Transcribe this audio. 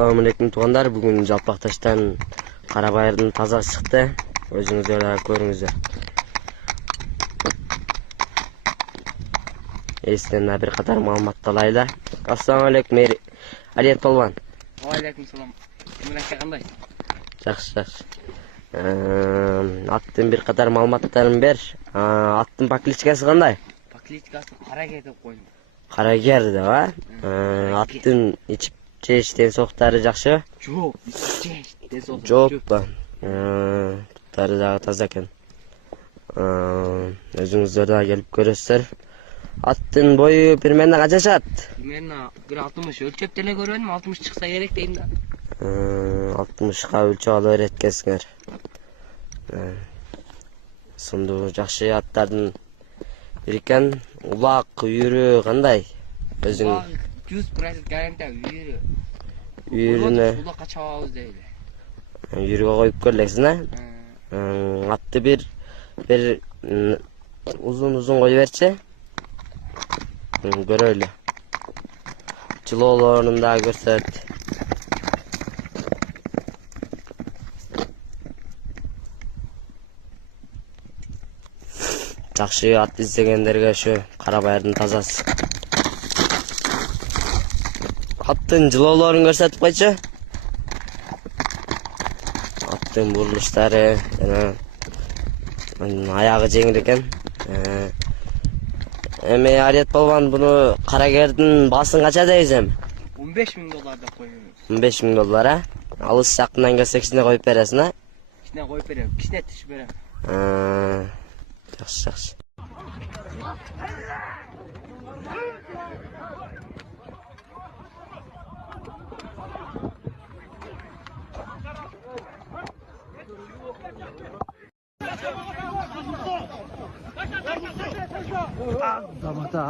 Assalamualaikum tuğanlar. Bugün Жалпақташтан Қарабайырдың таза шықты. Өзіңіздер көріңіздер. Есінен бір қатар мағлұматталайлы. Ассalamualaikum Алиет Полван. Алейкум салам. Мынакей қандай? Жақсы. Аттың бір қатар мағлұматтарын бер. Аттың покличкасы қандай? Покличкасы Қарагер деп қойдым. Қарагер деп, а? Аттың içip çeşitli soğukları жақсы? Жоқ, çeşitli soğuk. Жоқ па. Туттары дағы таза екен. Өзіңіздер да келіп көресіздер. Аттың бойы примерно қанша шығады? Примерно 60 өлчеп деле көргөнмүн, 60 шықса керек дейм да. 60қа өлчеп алып береткенсіңер. Сонда жақсы аттардың бір екен. Улақ, үйірі қандай? Өзің 100% гарантия үйірі. үйіріні Суда қачап алабыз дейді. үйіріге қойып көрлексің, а? Атты бір uzun koyu verse göröyle. Çiloğlu'nun da gösterdi. Жақсы at izleyenlerge şu Қарабайырдың тазасы. Аттың жылоолорун көрсөтүп койчу. Аттың бурулуштары жана аяғы жеңіл екен. Эми Алиет Полван, буну Қарагердин басын қанша дейсем? $15.000 деп коюңуз. $15.000, а? Алыс жактан келсе кичине коюп бересиң, а? Кичине коюп берем, кичине түшүп берем. Жақсы. Damada.